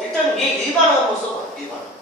일단 위에 일반어로 써봐 일반어.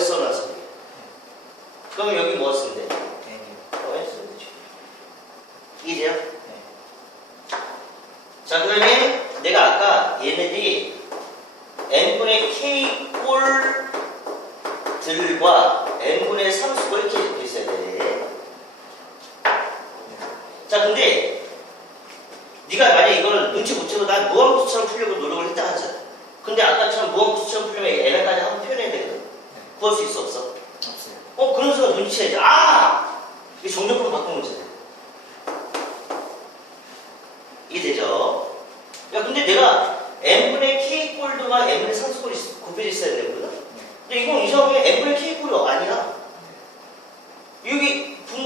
써놨습니다. 그럼 여기 무엇인데?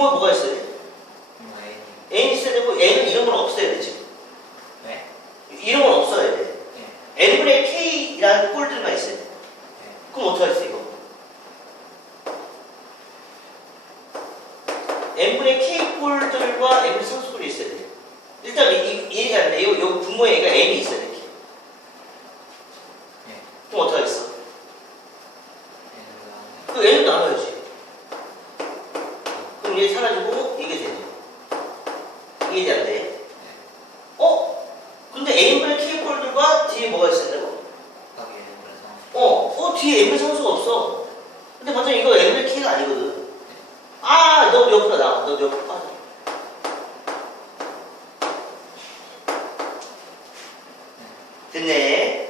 분모에 뭐가 있어야 돼? N 있어야 되고 N은 이런 건 없어야 되지. 네. 이런 건 없어야 돼. 네. N분의 K라는 꼴들만 있어야 돼. 네. 그럼 어떻게 하겠어 이거? N분의 K 꼴들과 N분의 상수꼴이 있어야 돼. 일단 이, 이, 이해가 안 돼. 요, 이 분모의 얘가 N이 있어야 돼. 됐네.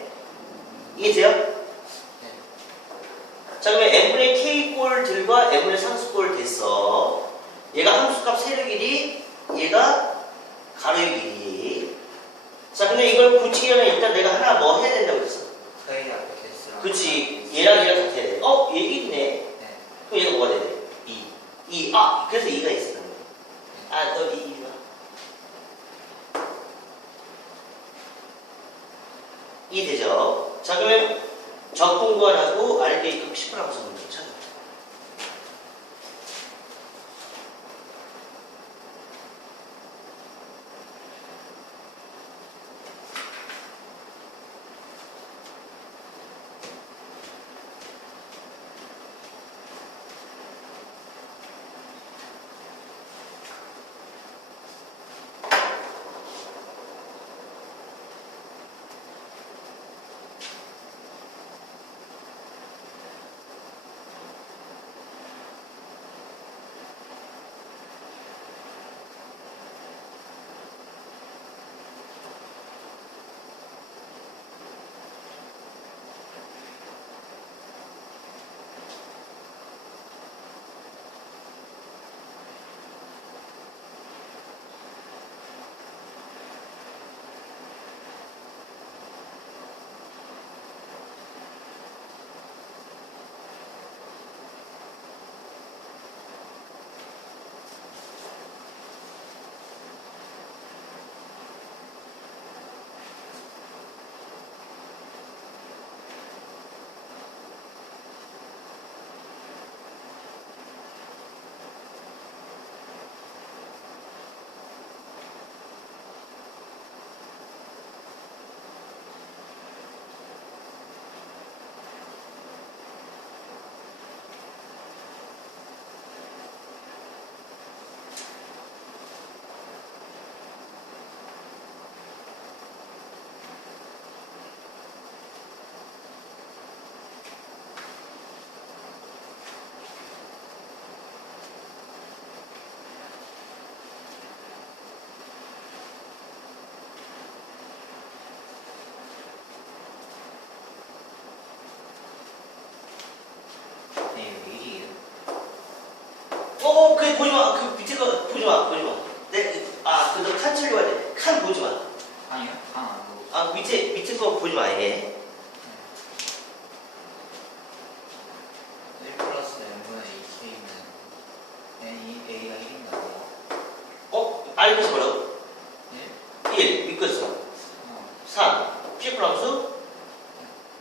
이해돼요? 자, 그러면 n분의 k꼴들과 n분의 상수꼴 됐어. 얘가 함수값 세로 길이, 얘가 가로의 길이. 자, 근데 이걸 고치려면 일단 내가 하나 뭐 해야 된다고 그랬어? 그치. 얘랑 얘랑 같아야 돼. 어? 얘 1이네. 네. 그럼 얘가 뭐가 돼야 돼? 2. 2. 아, 그래서 2가 있어. 아, 너 2. 이게 되죠. 자, 그러면 적분과 라고 RDA 10%라고 써니다 보지 마. 그 밑에 거 보지 마. 보지 마. 내, 아, 그너 칸 치려고 해. 칸 보지 마. 아니요? 아, 뭐. 아, 밑에, 밑에 거 보지 마, 얘. 1 플러스 n분의 2k는 n이 a가 1인가요? 어? 알겠어, 뭐라고? 예? 1. 밑거 써. 어, 3. 피플 함수?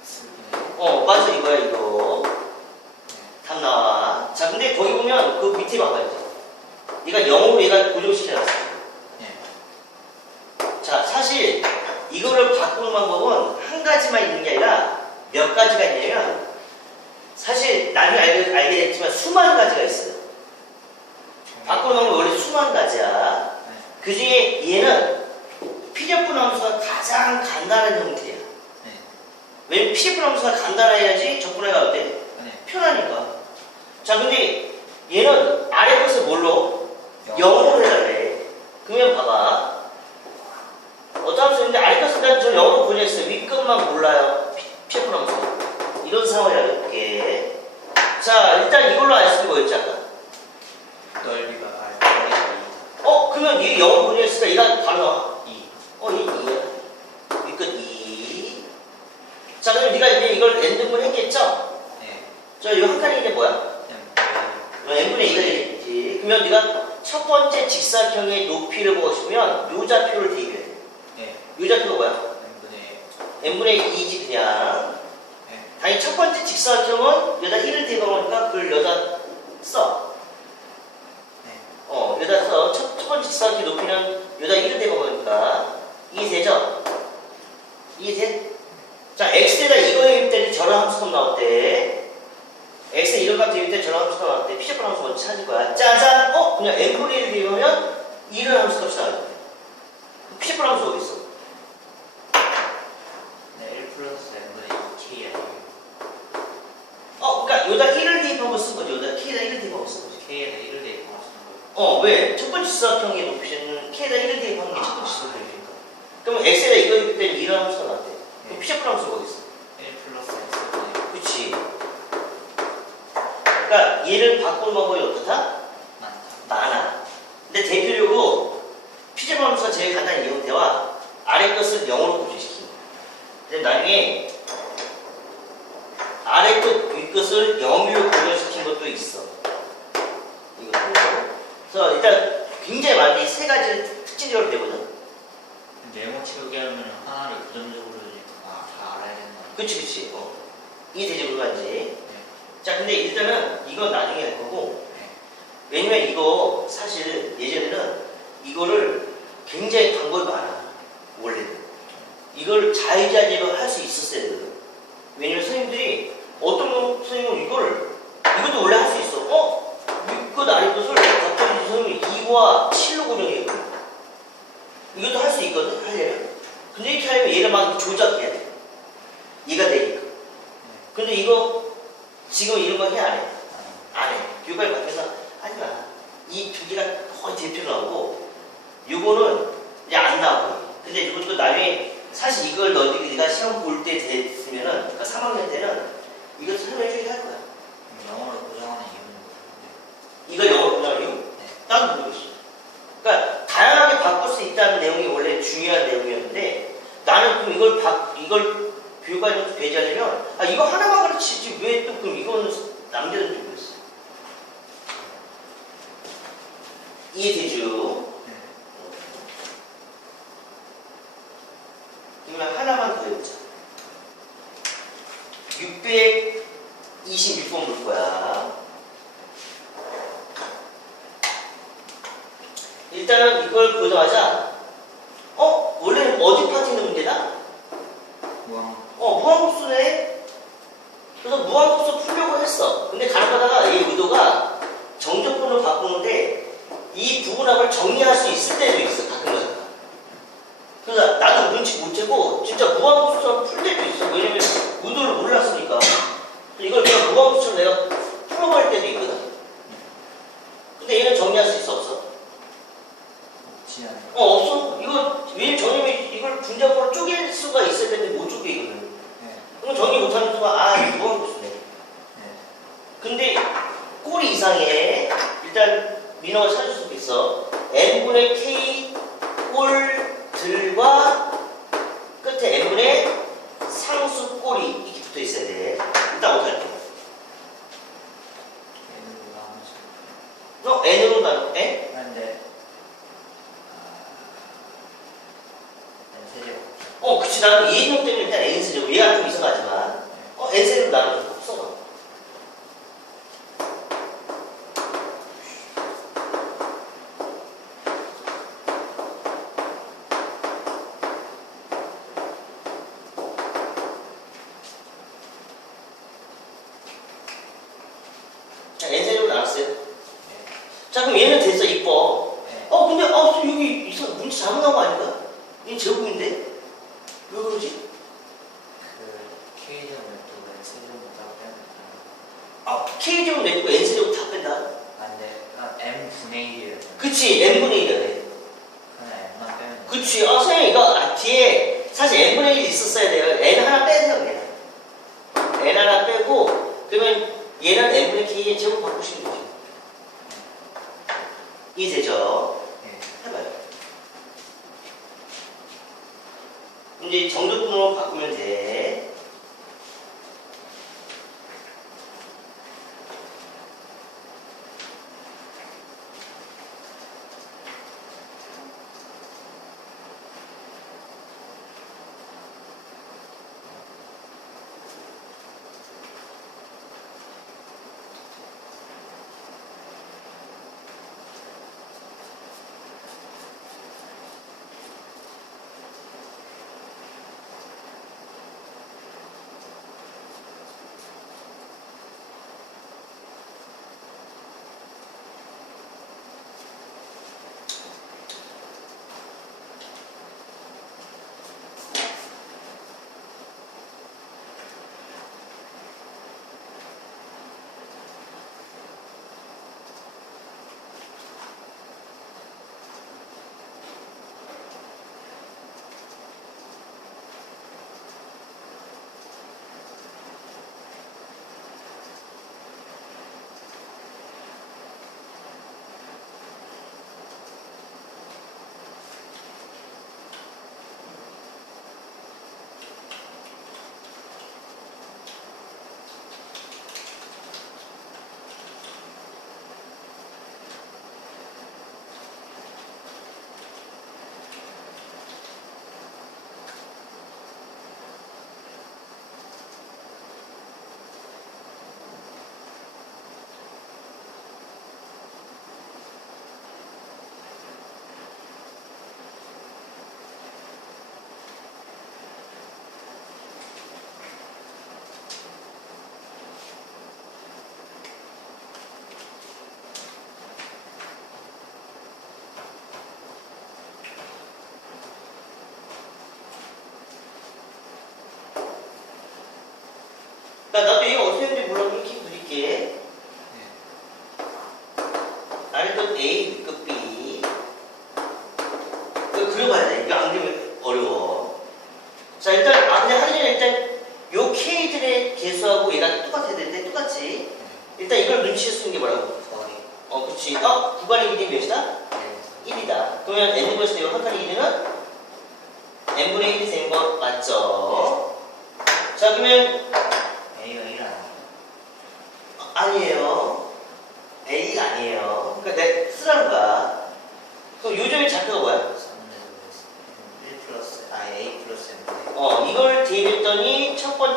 쓰기네. 어, 맞아, 이거야, 이거. 네. 답 나와. 자, 근데 거기 보면 그 밑에 봐봐야죠. 얘가 0으로 얘가 고정시켜놨어. 네. 자, 사실 이거를 바꾸는 방법은 한 가지만 있는 게 아니라 몇 가지가 있냐면 사실 나중에 됐지만 수많은 가지가 있어요. 방법이 원래 수많은 가지야. 네. 그 중에 얘는 피접분 함수가 가장 간단한 형태야. 네. 왜냐면 피접분 함수가 간단해야지 적분해가 어때? 네. 편하니까. 자, 근데 얘는 아래 것을 뭘로? 0으로 해달래. 그러면 봐봐. 어떤 함수인데 아래 것을 일단 저 0으로 보냈어요. 윗 것만 몰라요. 피접분 함수. 이런 상황이라고 해볼게. 자, 일단 이걸로 알수 있는 거였지, 아까. 넓이가 아, 넓이가 어, 그러면 얘 0으로 보냈으니까 얘가 바로 나와. 2. 어, 얘 2야. 윗것 2. 자, 그럼 네가 이제 이걸 n등분 했겠죠? 네. 저 이거 한 칸이 이제 뭐야? 그냥 n분의 2가 되겠지. 그러면 네가 첫 번째 직사각형의 높이를 보고 싶으면 요 좌표를 대입해야 돼. 네. 요 좌표가 뭐야? n분의 n분의 2지 그냥. 네. 당연히 첫 번째 직사각형은 여기다 1을 대입하니까 그걸 여기다 써. 네. 어, 여기다 써. 첫, 첫 번째 직사각형 높이는 여기다 1을 대입하니까 이해되죠? 이해돼? 자, x에다 이거 대입될 때 저런 함수가 나왔대. x에 이런 값 대입될 때 저런 함수가 나왔대. 피제분 함수 먼저 찾을 거야. 짜잔! 어? 그냥 n분의 1을 대입하면 이런 함수 값이 나와요. 피제분 함수 어디 있어? 네. 1 플러스 n분의 2k예요. 어, 그러니까 여기다 1을 대입하고 쓴 거지. 여기다 k에다 1을 대입하고 쓴 거지. k에다 1을 대입하고 쓰는 거예요. 어, 왜? 첫 번째 수학형의 높이는 k에다 1을 대입하는 게 첫 번째 수학형이니까. 그러면 x에다 이거 대입되면 이런 함수가 나왔대. 그럼 피제분 함수가 어디 있어? 1 플러스 x분의 그치. 그러니까 얘를 바꾸는 방법이 어떻다? 많다. 많아. 근데 대표적으로 피제분 함수가 제일 간단한 이 형태와 아래 것을 0으로 고정시키는 거야. 근데 나중에 아래 것, 위 것을 0으로 고정시킨 것도 있어. 이것도. 그래서 일단 굉장히 많은 이세 가지를 특징적으로 배우거든. 네모 채우기 하면 하나를 부정적으로 아, 다 알아야 거 그치, 그치. 어. 이해되지, 물론지. 네. 자, 근데 일단은 이건 나중에 할 거고, 네. 왜냐면 이거 사실 예전에는 이거를 굉장히 방법이 많아. 원래는. 이걸 자유자재로 할 수 있었어야 되거든. 왜냐면 선생님들이 어떤 분- 선생님은 이걸 이것도 원래 할 수 있어. 어? 이것 아닌 것을 갑자기 선생님이 2와 7로 고정했거든. 이것도 할 수 있거든, 하려면. 근데 이렇게 하려면 얘를 막 조작해야 돼. 얘가 되니까. 근데 이거 지금 이런 거 해, 안 해? 아, 안 해. 교육과에 밖에서 하지 마. 이 두 개가 거의 대표로 나오고, 요거는 이제 안 나오고. 근데 이것도 나중에 사실 이걸 너희가 시험 볼 때 됐으면은, 그러니까 3학년 때는 이거 설명해 주긴 할 거야. 그럼 영어로 고정하는 이유는 이걸 영어로 보자면 이유? 네. 나도 모르겠어. 그러니까 다양하게 바꿀 수 있다는 내용이 원래 중요한 내용이었는데, 나는 그럼 이걸 바, 이걸 교육과에서 배제하려면, 아, 이거 하나만 가르치지 왜 또 그럼 이거는 남겨둔지 모르겠어. 이해되죠? 네. 그러면 하나만 더 해보자. 626번 볼 거야. 일단은 이걸 보자마자, 어? 원래는 어디 파트 있는 문제다? 무항 어, 무한급수네? 그래서 무한급수 풀려고 했어. 근데 가능하다가 이 의도가 정적분을 바꾸는데 이 부분합을 정리할 수 있을 때도 있어, 가끔가다. 그래서 나도 눈치 못 채고 진짜 무한급수처럼 풀 때도 있어. 왜냐면 의도를 몰랐으니까. 이걸 그냥 무한급수로 내가 풀어버릴 때도 있거든. 근데 얘는 정리할 수 있어, 없어? 없지 않아요. 어, 없어. 이거, 왜냐면 정님이 이걸 분자적으로 쪼갤 수가 있을 텐데 못 쪼개거든. 네. 그럼 정리 못하는 순간, 아, 무한급수네. 네. 근데 꼴이 이상해. 일단 민호가 찾을 수 있어. n분의 k 꼴들과 끝에 n분의 상수 꼴이 이렇게 붙어 있어야 돼. 일단 어떻게 할게? N으로 나누죠. 너 n으로 나눠, n? 근데 아, N 세제곱. 어, 그치. 나는 이 인용 때문에 일단 n 세제곱. 얘가 좀 이상하지만. 어, n 나눠줘. 써봐. 자, n 세제곱 나왔어요. 네. 자, 그럼 얘는 됐어. 이뻐. 네. 어, 근데, 어, 또 여기 이상, 문제 잘못 나온 거 아닌가? 얘 제곱인데? 왜 그러지? 그 K제곱 또 N 세제곱 다 빼면 아, K제곱 냈고 N세제곱 다 뺀다. 안돼. 아, M 분의 1이에요. 그치, N분의 1이야 돼. 그냥 M만 빼면 돼. 그치, 아, 선생님, 이거, 아, 뒤에 사실 N분의 1이 있었어야 돼요. N 하나 빼세요, 그냥. N 하나 빼고, 그러면 얘는 N분의 K의 제곱 바꾸시면 되죠. 이해되죠? 네. 해봐요. 이제 정적분으로 바꾸면 돼.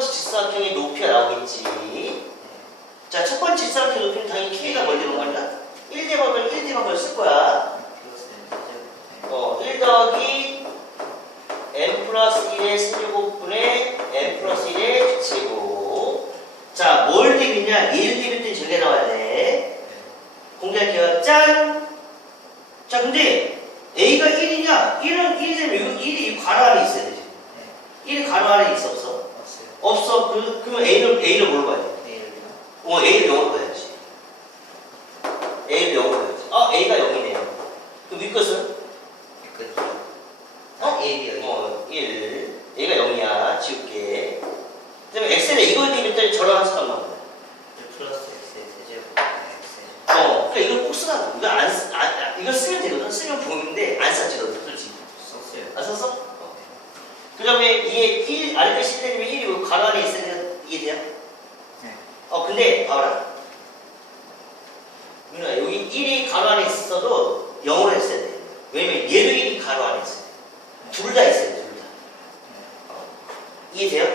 번째 직사각형의 높이가 나오겠지. 네. 자, 첫 번째 직사각형 높이는 당연히 K가 뭘 되는 거냐? 1 대방을 1 대방을 쓸 거야. 어, 1 더하기 n 플러스 1의 세제곱분의 n 플러스 1의 제곱. 자, 뭘 대입했냐? 1 대입했더니 저게 나와야 돼. 네. 공개할게요. 짠! 자, 근데 A가 1이냐? 1은 1이 되면 이거 1이 이 괄호 안에 있어야 되지. 네. 1이 괄호 안에 있어, 없어? 없어. 그, 그럼 A는, A를 뭘 봐야 돼? 어, A를 0으로 봐야지. A를 0으로 봐야지. 아, A가 0이네요. 그럼 네 윗것은? 윗것이요. 네 아, 어? A가 0. 어, 1. A가 0이야. 지울게. 그 다음에 X는 이걸 대입했더니 저랑 한 숟갈 나온다. 네, 플러스 X, X제곱, X. 어, 그러니까 이걸 꼭 쓰라고. 이거 안, 쓰, 아, 아 이걸 쓰면 되거든. 쓰면 보이는데 안 쓰지, 너 그 다음에 2에 1, 아래들 10대면 1이고 가로 안에 있어야 돼요. 이게 돼요? 네. 어, 근데 봐라. 누나 여기 1이 가로 안에 있어도 0으로 했어야 돼. 왜냐면 얘도 1이 가로 안에 있어요. 둘 다 있어요, 둘 다. 네. 어. 이게 돼요?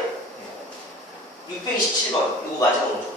627번, 이거 마지막으로.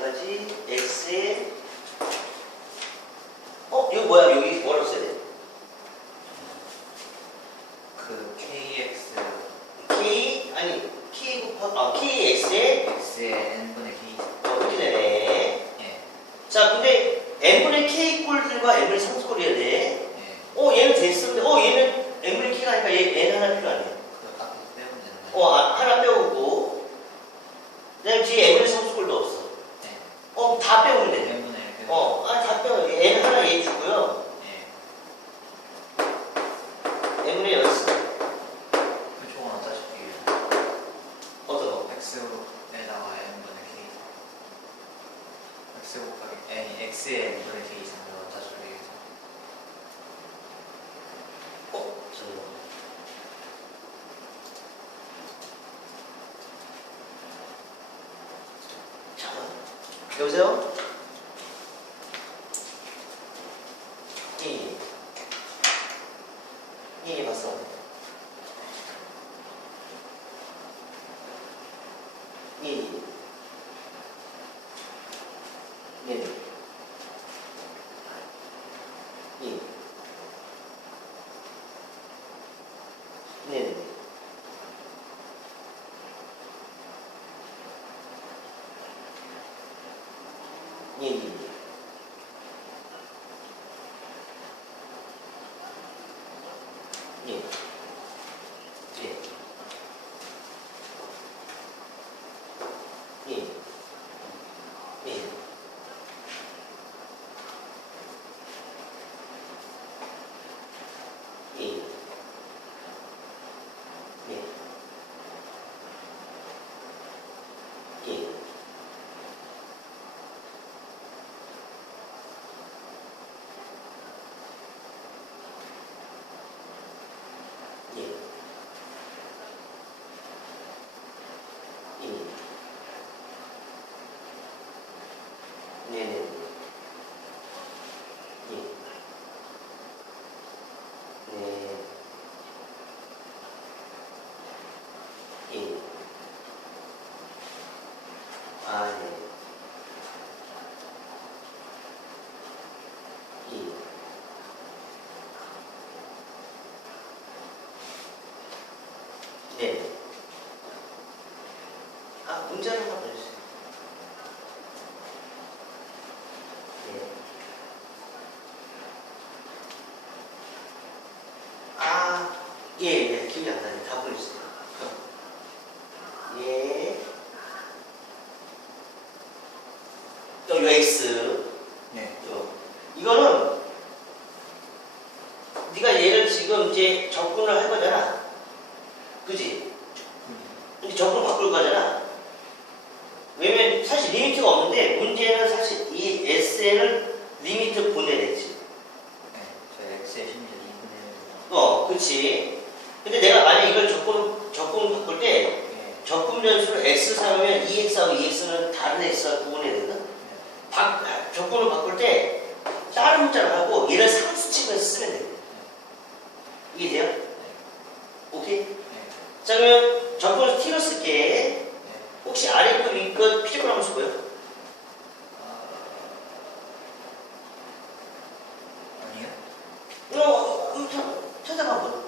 에너지 X의 어? 이거 뭐야? 여기 여보세요? 운전을 하고 2분의 어, 그치. 근데 내가 만약 이걸 접근, 접근 바꿀 때 1. 네. 적분 변수를 x 삼으면 2x하고 2x는 다른 x와 구분해야 되거든. 바, 아, 조건을 바꿀 때 다른 문자를 하고 얘를 상수치면서 쓰면 돼. 이해돼요? 오케이? 네. 자 그러면 조건을 t로 쓸게. 네. 혹시 아래 거, 위 거, 피지컬 한번 써보요 아니요? 어, 한번 찾- 찾아봐 한번.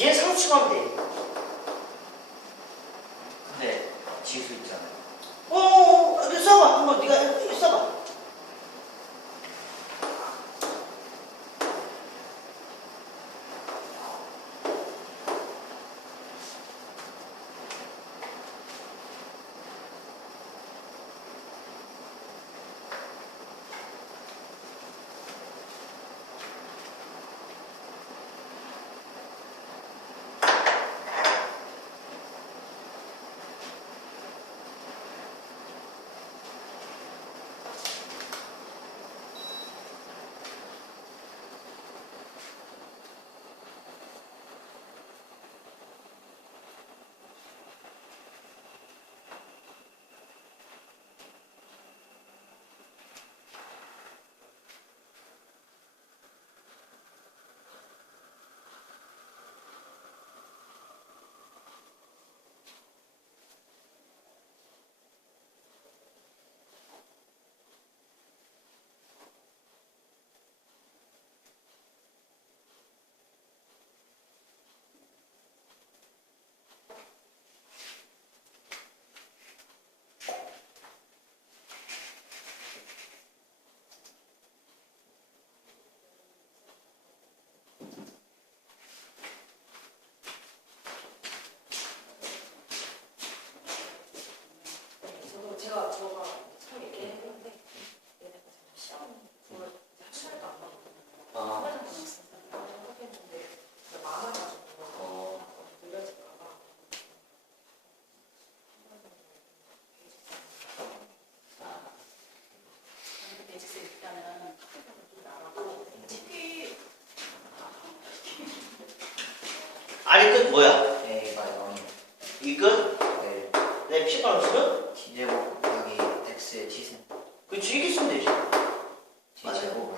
얘 하면 돼. 근데 지수 있잖아요. 어, 어, 어, 써봐. 한번 네가 써봐. 아이 끝 뭐야? 이 끝? 네. 내 P가 없어? T제곱 곱하기 X의 T승. 그 즐기시면 되지. T제곱